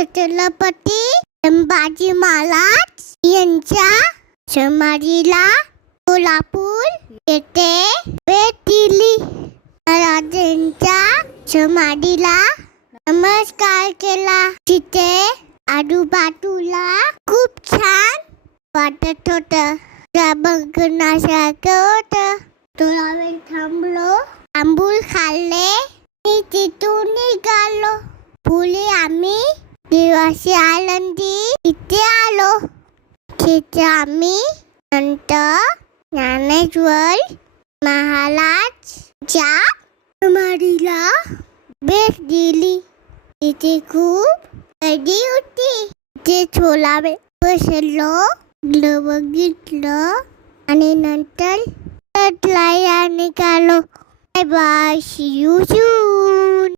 छत्रपती संभाजी महाराज यांच्या समाधीला सोलापूर येथे भेट दिली. महाराजांच्या समाधीला नमस्कार केला. तिथे आजूबाजूला खूप छान वाटत होतं. त्या बघण्यासारखं होतं. थोडा वेळ थांबलो. आंबूल खाल्ले. मी तिथून निघालो. पुढे आम्ही देवाची आळंदी इथे आलो. तिथे आम्ही नंतर ज्ञानेश्वर महाराजच्या समाधीला भेट दिली. तिथे खूप गर्दी होती. तिथे थोडा वेळ बसलो. बघितलं आणि नंतर निघालो. Bye bye. See you soon.